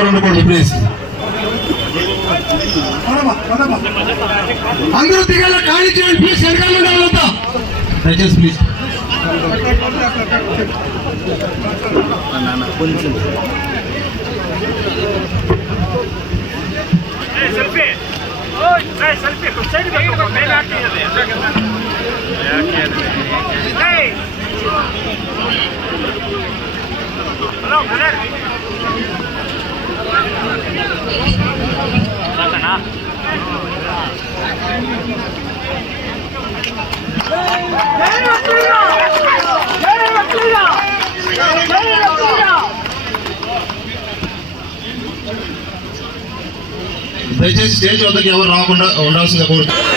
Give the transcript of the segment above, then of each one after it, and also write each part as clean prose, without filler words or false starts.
ఎవరు ఉండకూడదు ప్లీజ్. అందరూ దిగాల ఖాళీ చేయండి ప్లీజ్. వెనకాల అవుతా దయచేసి ప్లీజ్. దయచేసి స్టేజ్ వద్దకు ఎవరు రాకుండా ఉండాల్సిందిగా కోరుతున్నాను.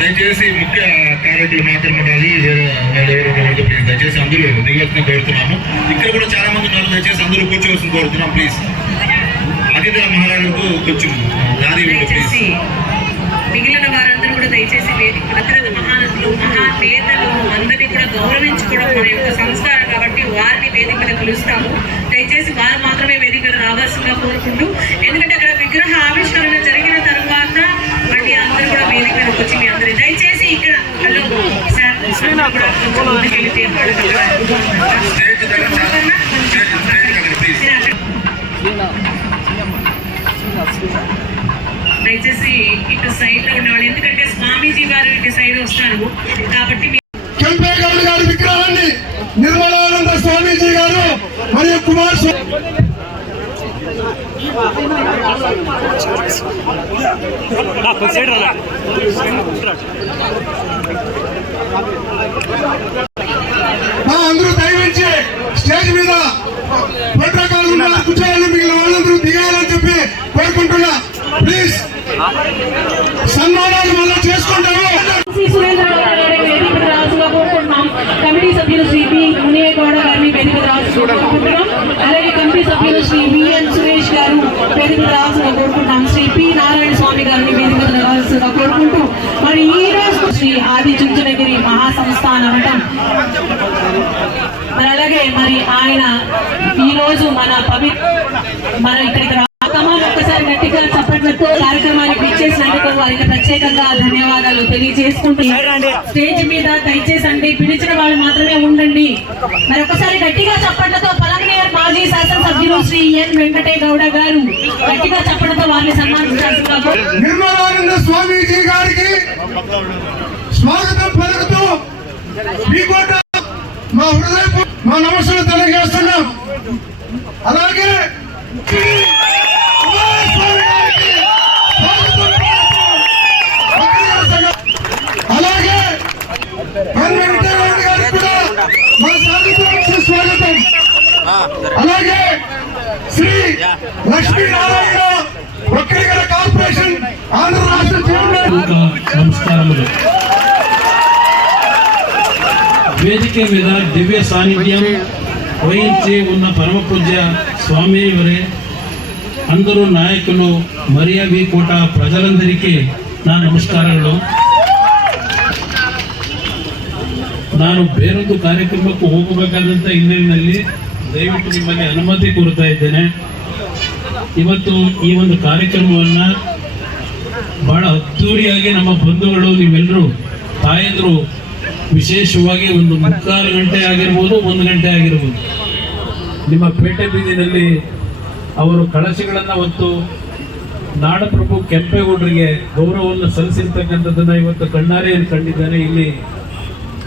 దయచేసి ముఖ్య కార్యక్రమాలు మాట్లాడుకోవాలి. దయచేసి అందరూ దిగవలసిన కోరుతున్నాము. ఇక్కడ కూడా చాలా మంది ఉన్నారు. దయచేసి అందరూ కూర్చోవలసిన కోరుతున్నాం ప్లీజ్. అతిథుల మహారాజుకు కొంచెం దారి ప్లీజ్. మిగిలిన వారందరూ కూడా దయచేసి అతిరథ మహానటులు మహానేతలు అందరినీ కూడా గౌరవించుకోవడం మన యొక్క సంస్కారం కాబట్టి వారిని వేదిక మీద పిలుస్తాము. దయచేసి వారు మాత్రమే వేదిక మీద రావాల్సిందిగా కోరుకుంటూ, ఎందుకంటే అక్కడ విగ్రహ ఆవిష్కరణ జరిగిన తర్వాత మళ్ళీ అందరూ కూడా వేదిక మీద వచ్చి మీ అందరి దయచేసి ఇక్కడ దయచేసి ఇటు సైడ్ లో ఉండేవాళ్ళు, ఎందుకంటే స్వామీజీ గారు ఇటు సైడ్ వస్తారు కాబట్టి కెంపేగౌడ్ గారి విగ్రహాన్ని నిర్మలానంద స్వామీజీ గారు మరియు కుమార్ అందరూ దయవించి స్టేజ్ మీద ప్రోటోకాల్ కూర్చోవాలి. మిగిలిన వాళ్ళందరూ దిగాలని చెప్పి కోరుకుంటున్నా ప్లీజ్. సన్మానాలు మళ్ళీ చేసుకుంటాము. కమిటీ సభ్యులు శ్రీ బి మునియగౌడ గారిని వేదిక రావాల్సిందిగా, అలాగే కమిటీ సభ్యులు శ్రీ బిఎన్ సురేష్ గారు వేదిక రావాల్సిందిగా కోరుకుంటాం. శ్రీ పి నారాయణ స్వామి గారిని వేదిక రావాల్సిందిగా కోరుకుంటూ, మరి ఈ రోజు శ్రీ ఆది చుంచనగిరి మహాసంస్థాన మఠం మరి అలాగే మరి ఆయన ఈ రోజు మన ఇక్కడికి ఒక్కసారి గట్టిగా చప్పట్లతో కార్యక్రమానికి ఇచ్చేసినందుకు వారికి ప్రత్యేకంగా ధన్యవాదాలు తెలియజేసుకుంటున్నాను. స్టేజ్ మీద దయచేసి అండి పిలిచిన వాళ్ళు మాత్రమే ఉండండి. మరి ఒకసారి గట్టిగా చప్పట్లతో పలమనేర్ మాజీ శాసనసభ్యులు శ్రీ ఎన్ వెంకటే గౌడ గారు గట్టిగా చప్పట్లతో వారిని సన్మానించాల్సిందిగా నిర్మలానంద స్వామీజీ గారికి స్వాగతం పలుకుతూ మా హృదయపు మా నమస్సులు తెలియజేస్తున్నాం. అలాగే అలాగే గారికి కూడా మా స్వాగతం. అలాగే శ్రీ లక్ష్మీనారాయణ ఒక్కరిగల కార్పొరేషన్ ఆంధ్ర రాష్ట్ర నమస్కారములు. వేదిక మీద దివ్య సాన్నిధ్యం వహించి ఉన్న పరమ పూజ్య స్వామి వరే అందరూ నాయకులు మరియా వి కోట ప్రజలందరికీ నా ನಮಸ್ಕಾರಗಳು. ನಾನು ಬೇರೊಂದು ಕಾರ್ಯಕ್ರಮಕ್ಕೆ ಹೋಗಬೇಕಾದಂಥ ಹಿನ್ನೆಲೆಯಲ್ಲಿ ದಯವಿಟ್ಟು ನಿಮ್ಮಲ್ಲಿ ಅನುಮತಿ ಕೋರುತ್ತಾ ಇದ್ದೇನೆ. ಇವತ್ತು ಈ ಒಂದು ಕಾರ್ಯಕ್ರಮವನ್ನು ಬಹಳ ಅದ್ದೂರಿಯಾಗಿ ನಮ್ಮ ಬಂಧುಗಳು ನೀವೆಲ್ಲರೂ ತಾಯಂದರು ವಿಶೇಷವಾಗಿ ಒಂದು 3/4 ಗಂಟೆ ಆಗಿರ್ಬೋದು, 1 ಗಂಟೆ ಆಗಿರ್ಬೋದು, ನಿಮ್ಮ ಪೇಟೆ ಬೀದಿನಲ್ಲಿ ಅವರು ಕಳಶಗಳನ್ನು ಹೊತ್ತು ನಾಡಪ್ರಭು ಕೆಂಪೇಗೌಡರಿಗೆ ಗೌರವವನ್ನು ಸಲ್ಲಿಸಿರ್ತಕ್ಕಂಥದ್ದನ್ನು ಇವತ್ತು ಕಣ್ಣಾರೆ ಕಂಡಿದ್ದಾರೆ. ಇಲ್ಲಿ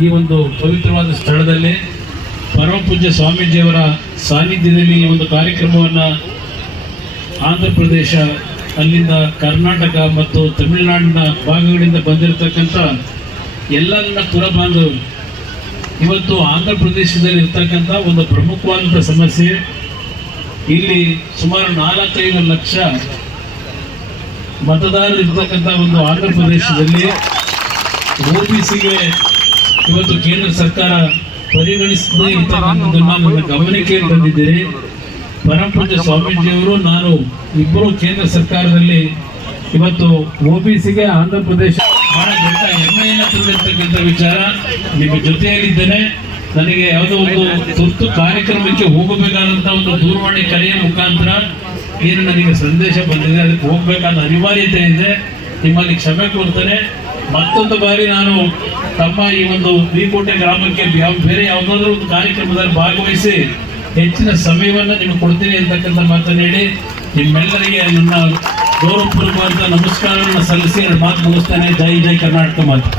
ಈ ಒಂದು ಪವಿತ್ರವಾದ ಸ್ಥಳದಲ್ಲಿ ಪರಮ ಪೂಜ್ಯ ಸ್ವಾಮೀಜಿಯವರ ಸಾನ್ನಿಧ್ಯದಲ್ಲಿ ಈ ಒಂದು ಕಾರ್ಯಕ್ರಮವನ್ನು ಆಂಧ್ರ ಪ್ರದೇಶ, ಅಲ್ಲಿಂದ ಕರ್ನಾಟಕ ಮತ್ತು ತಮಿಳುನಾಡಿನ ಭಾಗಗಳಿಂದ ಬಂದಿರತಕ್ಕಂಥ ಎಲ್ಲ ನನ್ನ ಪುರಬಾಂಧವರು, ಇವತ್ತು ಆಂಧ್ರ ಪ್ರದೇಶದಲ್ಲಿ ಇರ್ತಕ್ಕಂಥ ಒಂದು ಪ್ರಮುಖವಾದಂಥ ಸಮಸ್ಯೆ, ಇಲ್ಲಿ ಸುಮಾರು 4-5 ಲಕ್ಷ ಮತದಾರರು ಇರ್ತಕ್ಕಂಥ ಒಂದು ಆಂಧ್ರ ಪ್ರದೇಶದಲ್ಲಿ OBCಗೆ ಇವತ್ತು ಕೇಂದ್ರ ಸರ್ಕಾರ ಪರಿಗಣಿಸದೇ ಇರ್ತಕ್ಕಂಥದ್ದನ್ನು ನನ್ನ ಗಮನಕ್ಕೆ ತಂದಿದ್ದೀರಿ. ಪರಮ ಪೂಜ್ಯ ಸ್ವಾಮೀಜಿಯವರು ನಾನು ಇಬ್ಬರು ಕೇಂದ್ರ ಸರ್ಕಾರದಲ್ಲಿ ಇವತ್ತು OBCಗೆ ಆಂಧ್ರ ಪ್ರದೇಶ ಬಹಳ ದೊಡ್ಡ ಹೆಮ್ಮೆಯನ್ನು ತಂದಿರ್ತಕ್ಕಂಥ ವಿಚಾರ. ನಿಮ್ಮ ಜೊತೆಯಲ್ಲಿದ್ದೇನೆ. ನನಗೆ ಯಾವುದೋ ಒಂದು ತುರ್ತು ಕಾರ್ಯಕ್ರಮಕ್ಕೆ ಹೋಗಬೇಕಾದಂಥ ಒಂದು ದೂರವಾಣಿ ಕರೆಯ ಮುಖಾಂತರ ಏನು ನನಗೆ ಸಂದೇಶ ಬಂದಿದೆ, ಅದಕ್ಕೆ ಹೋಗಬೇಕಾದ ಅನಿವಾರ್ಯತೆ ಇದೆ. ನಿಮ್ಮಲ್ಲಿ ಕ್ಷಮೆ ಕೋರ್ತೇನೆ. ಮತ್ತೊಂದು ಬಾರಿ ನಾನು ತಮ್ಮ ಈ ಒಂದು ಬೀಕೋಟೆ ಗ್ರಾಮಕ್ಕೆ ಬೇರೆ ಯಾವುದಾದ್ರೂ ಒಂದು ಕಾರ್ಯಕ್ರಮದಲ್ಲಿ ಭಾಗವಹಿಸಿ ಹೆಚ್ಚಿನ ಸಮಯವನ್ನು ನಿಮಗೆ ಕೊಡ್ತೀನಿ ಅಂತಕ್ಕಂಥ ಮಾತನ್ನು ಹೇಳಿ ನಿಮ್ಮೆಲ್ಲರಿಗೆ ನನ್ನ ಗೌರವಪೂರ್ವಕವಾದ ನಮಸ್ಕಾರವನ್ನು ಸಲ್ಲಿಸಿ ಎರಡು ಮಾತು ಮುಗಿಸ್ತೇನೆ. ಜೈ ಜೈ ಕರ್ನಾಟಕ ಮಾತು.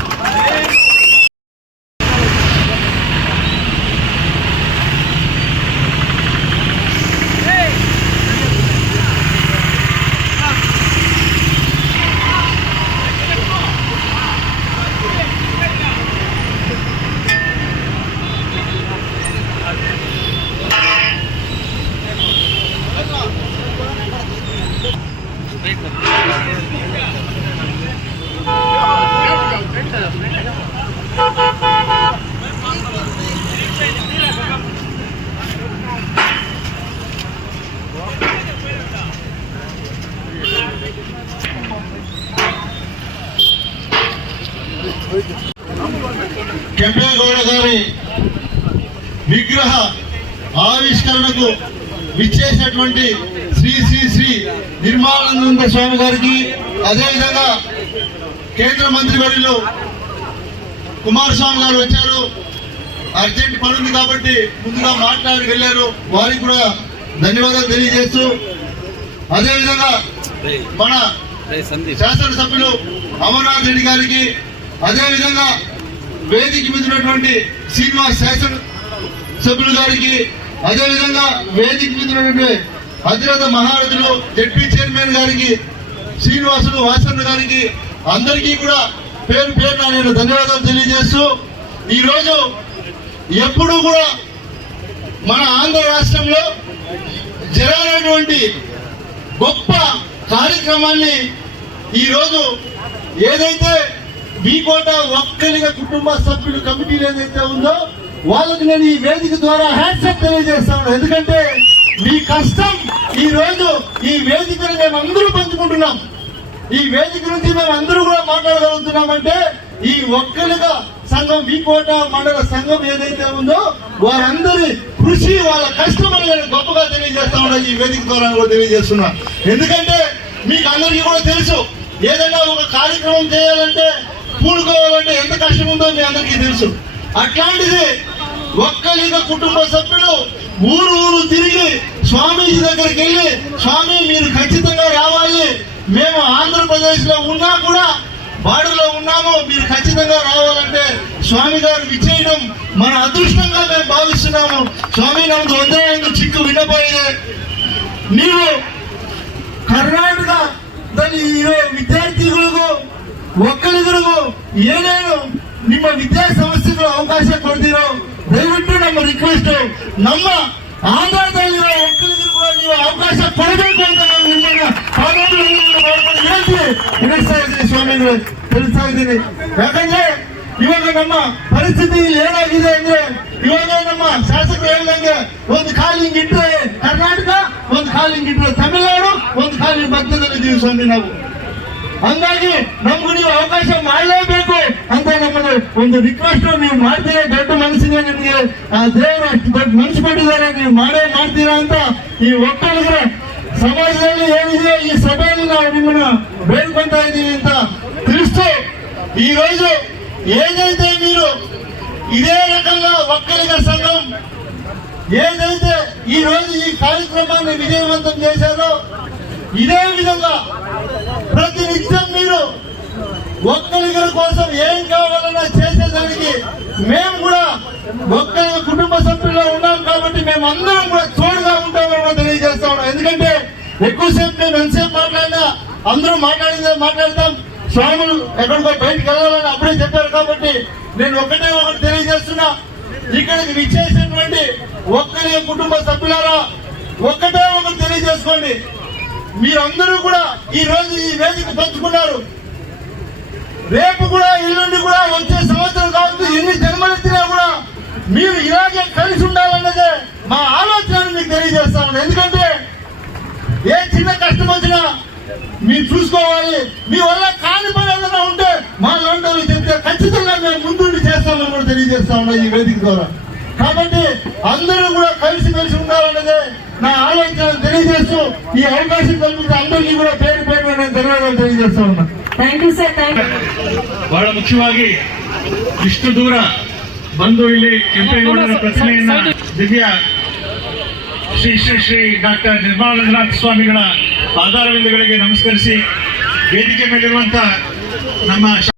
ಕೆಂಪೇಗೌಡ గారి విగ్రహ ఆవిష్కరణకు విచ్చేసినటువంటి శ్రీ శ్రీ శ్రీ నిర్మలానంద స్వామి గారికి, అదేవిధంగా కేంద్ర మంత్రి వర్యులు కుమారస్వామి గారు వచ్చారు. అర్జెంట్ పని ఉంది కాబట్టి ముందుగా మాట్లాడి వెళ్ళారు. వారికి కూడా ధన్యవాదాలు తెలియజేస్తూ, అదేవిధంగా మన శాసనసభ్యులు అమర్నాథ్ రెడ్డి గారికి, అదేవిధంగా వేదిక మీద ఉన్నటువంటి శ్రీనివాస్ శాసన సభ్యులు గారికి, అదేవిధంగా వేదిక మీద ఉన్నటువంటి అధిరథ మహారథులు జెడ్పీ చైర్మన్ గారికి, శ్రీనివాసులు వాసన్న గారికి, అందరికీ కూడా పేరు పేరున నేను ధన్యవాదాలు తెలియజేస్తూ, ఈరోజు ఎప్పుడూ కూడా మన ఆంధ్ర రాష్ట్రంలో జరగనటువంటి గొప్ప కార్యక్రమాన్ని ఈరోజు ఏదైతే బీకోట ఒక్కలిగా కుటుంబ సభ్యులు కమిటీలు ఏదైతే ఉందో వాళ్ళకి నేను ఈ వేదిక ద్వారా హ్యాట్సప్ తెలియజేస్తాను. ఎందుకంటే మీ కష్టం ఈ రోజు ఈ వేదికను మేము అందరూ పంచుకుంటున్నాం. ఈ వేదిక నుంచి మేము అందరూ కూడా మాట్లాడగలుగుతున్నామంటే ఈ ఒక్కలిగా సంఘం, బీకోట మండల సంఘం ఏదైతే ఉందో వారందరి కృషి, వాళ్ళ కష్టం అని నేను గొప్పగా తెలియజేస్తా ఉన్నా. ఈ వేదిక ద్వారా కూడా తెలియజేస్తున్నా. ఎందుకంటే మీకు అందరికీ కూడా తెలుసు, ఏదైనా ఒక కార్యక్రమం చేయాలంటే, పూనుకోవాలంటే ఎంత కష్టం ఉందో మీ అందరికీ తెలుసు. అట్లాంటిది ఒక్కలిగా కుటుంబ సభ్యులు ఊరు తిరిగి స్వామీజీ దగ్గరికి వెళ్ళి, స్వామి మీరు ఖచ్చితంగా రావాలి, మేము ఆంధ్రప్రదేశ్ లో ఉన్నా కూడా బార్డర్లో ఉన్నాము, మీరు ఖచ్చితంగా రావాలంటే స్వామి గారు విచ్చేయడం మన అదృష్టంగా మేము భావిస్తున్నాము. స్వామి నಮ್ದು ಒಂದೇ ಒಂದು ಚಿಕ್ಕ ವಿನ್ನಪ ಇದೆ. ನೀವು ಕರ್ನಾಟಕದಲ್ಲಿ ಇರೋ ವಿದ್ಯಾರ್ಥಿಗಳಿಗೂ ಒಕ್ಕಲಿಗರಿಗೂ ಏನೇನು ನಿಮ್ಮ ವಿದ್ಯಾ ಸಂಸ್ಥೆಗಳು ಅವಕಾಶ ಕೊಡ್ತೀರೋ ದಯವಿಟ್ಟು ನಮ್ಮ ರಿಕ್ವೆಸ್ಟ್, ನಮ್ಮ ಆಂಧ್ರದಲ್ಲಿರೋ ಒಕ್ಕಲಿಗರು ಕೂಡ ನೀವು ಅವಕಾಶ ಕೊಡಬೇಕು ಅಂತ ನಾನು ನಿಮ್ಮನ್ನ ಹೇಳ್ತೀನಿ, ತಿಳಿಸ್ತಾ ಇದ್ದೀನಿ ಸ್ವಾಮಿಗಳು, ತಿಳಿಸ್ತಾ ಇದ್ದೀನಿ. ಯಾಕಂದ್ರೆ ಇವಾಗ ನಮ್ಮ ಪರಿಸ್ಥಿತಿ ಇಲ್ಲಿ ಏನಾಗಿದೆ ಅಂದ್ರೆ, ಇವಾಗ ನಮ್ಮ ಶಾಸಕರು ಹೇಳ್ದಂಗೆ ಒಂದು ಕಾಲು ಹಿಂಗಿಟ್ರೆ ಕರ್ನಾಟಕ, ಒಂದು ಕಾಲು ಹಿಂಗಿಟ್ರೆ ತಮಿಳುನಾಡು, ಒಂದು ಕಾಲು ಮಧ್ಯದಲ್ಲಿದ್ದೀವಿ ಸ್ವಾಮಿ ನಾವು. ಹಂಗಾಗಿ ನಮ್ಗೂ ನೀವು ಅವಕಾಶ ಮಾಡಲೇಬೇಕು ಅಂತ ನಮ್ಮದು ಒಂದು ರಿಕ್ವೆಸ್ಟ್. ನೀವು ಮಾಡ್ತೀರಾ, ದೊಡ್ಡ ಮನಸ್ಸಿಗೆ ನಿಮ್ಗೆ ದೇವರು ಅಷ್ಟು ದೊಡ್ಡ ಮನಸ್ಸು ಕೊಟ್ಟಿದ್ದಾರೆ, ನೀವು ಮಾಡ್ತೀರಾ ಅಂತ ಈ ಒಕ್ಕಲಿಗರ ಸಮಾಜದಲ್ಲಿ ಏನಿದೆ ಈ ಸಭೆಯಲ್ಲಿ ನಾವು ನಿಮ್ಮನ್ನ ಬೇಡ್ಕೊಂತಾ ಇದ್ದೀವಿ ಅಂತ ತಿಳಿಸ್ತು. ఈ రోజు ఏదైతే మీరు ఇదే రకంగా ఒక్కలిగ సంఘం ఏదైతే ఈ రోజు ఈ కార్యక్రమాన్ని విజయవంతం చేశారో, ఇదే విధంగా ప్రతినిత్యం మీరు ఒక్కరిగల కోసం ఏం కావాలన్నా చేసేదానికి మేము కూడా ఒక్కరి కుటుంబ సభ్యుల్లో ఉన్నాం కాబట్టి మేము అందరం కూడా తోడుగా ఉంటామని తెలియజేస్తా ఉన్నాం. ఎందుకంటే ఎక్కువసేపు మేము ఎంతసేపు మాట్లాడినా అందరూ మాట్లాడతాం. స్వాములు ఎక్కడికో బయటకు వెళ్ళాలని అప్పుడే చెప్పారు కాబట్టి నేను ఒకటి తెలియజేస్తున్నా. ఇక్కడికి విచ్చేసినటువంటి ఒక్కరి కుటుంబ సభ్యులారా ఒకటి తెలియజేసుకోండి. మీరందరూ కూడా ఈ రోజు ఈ వేదిక పంచుకున్నారు. రేపు కూడా ఎల్లుండి కూడా వచ్చే సంవత్సరం కావచ్చు ఎన్ని జన్మలెత్తినా కూడా మీరు ఇలాగే కలిసి ఉండాలన్నదే మా ఆలోచన మీకు తెలియజేస్తా ఉన్నాను. ఎందుకంటే ఏ చిన్న కష్టం వచ్చినా మీరు చూసుకోవాలి. మీ వల్ల కాని పని ఏదైనా ఉంటే మా లోంటలు చెప్తే ఖచ్చితంగా మేము ముందుండి చేస్తామని కూడా తెలియజేస్తా ఉన్నాం ఈ వేదిక ద్వారా. కాబట్టి అందరూ కూడా కలిసి ఉండాలన్నదే నా ఆలోచన తెలియజేస్తూ ఈ అవకాశం కల్పించిన అందరికీ కూడా పేరు నేను ధన్యవాదాలు తెలియజేస్తా ఉన్నా. Thank you sir. Thank you. ಬಹಳ ಮುಖ್ಯವಾಗಿ ಇಷ್ಟು ದೂರ ಬಂದು ಇಲ್ಲಿ ಕೆಂಪೇಗೌಡರ ಪ್ರತಿಮೆಯನ್ನ ದಿವ್ಯ ಶ್ರೀ ಶ್ರೀ ಶ್ರೀ ಡಾಕ್ಟರ್ ನಿರ್ಮಲಾನಂದನಾಥ ಸ್ವಾಮಿಗಳ ಪಾದಾರವಿಂದಗಳಿಗೆ ನಮಸ್ಕರಿಸಿ ವೇದಿಕೆ ಮೇಲಿರುವಂತ ನಮ್ಮ